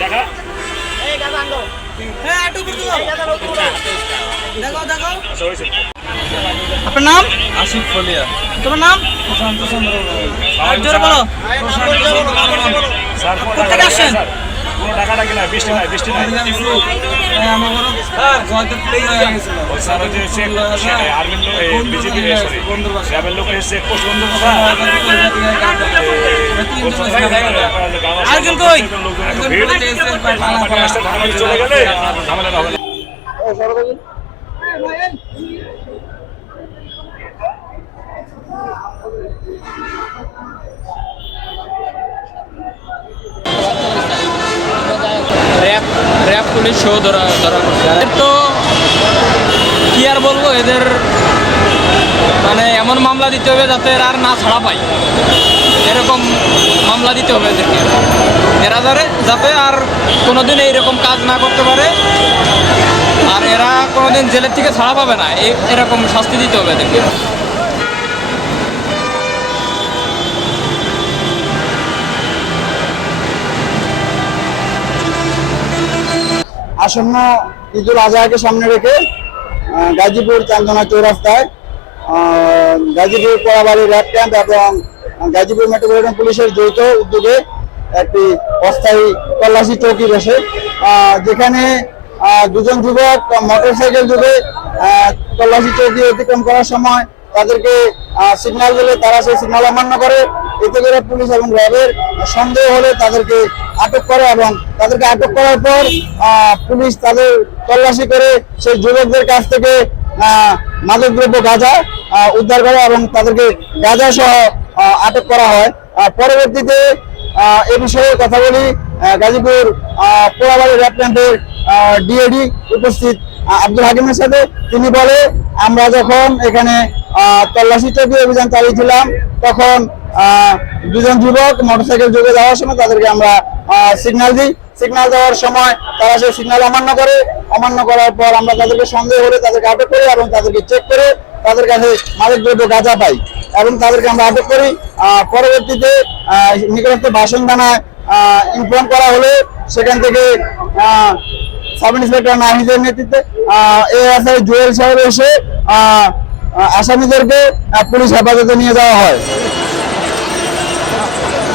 দেখা আপনার নাম আশিক ফলিয়া তোমার নাম প্রশান্ত চন্দ্র জোরে বলো কোথা থেকে আসছেন স্যার কোনো বৃষ্টি নাই বৃষ্টি নাই আমার জয়দেব পুলিশ ধরা ধরা করছে। তো, কি আর বলব, এদের মানে এমন মামলা দিতে হবে যাতে এরা আর না ছাড়া পায়। এরকম মামলা দিতে হবে এদেরকে। এরা যারে যাতে আর কোনোদিন এইরকম কাজ না করতে পারে। আর এরা কোনোদিন জেলের থেকে ছাড়া পাবে না। এরকম শাস্তি দিতে হবে এদেরকে। আসন্ন ঈদুল আজহাকে সামনে রেখে গাজীপুর চান্দনা চৌরাস্তায় গাজীপুর পোড়াবাড়ি র্যাব ক্যাম্প এবং গাজীপুর মেট্রোপলিটন পুলিশের যৌথ উদ্যোগে একটি অস্থায়ী তল্লাশি চৌকি বসে যেখানে দুজন যুবক মোটরসাইকেল যুগে তল্লাশি চৌকি অতিক্রম করার সময় তাদেরকে সিগন্যাল দিলে তারা সেই সিগন্যাল অমান্য করে। এতে করে পুলিশ এবং র্যাবের সন্দেহ হলে তাদেরকে আটক করে এবং তাদেরকে আটক করার পর পুলিশ তাদের তল্লাশি করে সেই যুবকদের কাছ থেকে মাদকদ্রব্য গাঁজা উদ্ধার করে এবং তাদেরকে গাঁজা সহ আটক করা হয়। পরবর্তীতে এ বিষয়ে কথা বলি গাজীপুর পোড়াবাড়ি র্যাব ডিএডি উপস্থিত আব্দুল হাকিমের সাথে। তিনি বলে, আমরা যখন এখানে তল্লাশি চৌকি অভিযান চালিয়েছিলাম, তখন দুজন যুবক মোটরসাইকেল যোগে যাওয়ার সময় তাদেরকে আমরা সিগন্যাল দিই। সিগন্যাল দেওয়ার সময় তারা সেই সিগন্যাল অমান্য করে। অমান্য করার পর আমরা তাদেরকে সন্দেহ হলে তাদেরকে আটক করি এবং তাদেরকে চেক করে তাদের কাছে মাদক দ্রব্য গাঁজা পাই এবং তাদেরকে আমরা আটক করি। পরবর্তীতে নিকটস্থ থানায় ইনফর্ম করা হলে সেখান থেকে সাব ইন্সপেক্টর নাহিদের নেতৃত্বে এএসআই জুয়েল সাহেব এসে আসামিদেরকে পুলিশ হেফাজতে নিয়ে যাওয়া হয়। Thank you.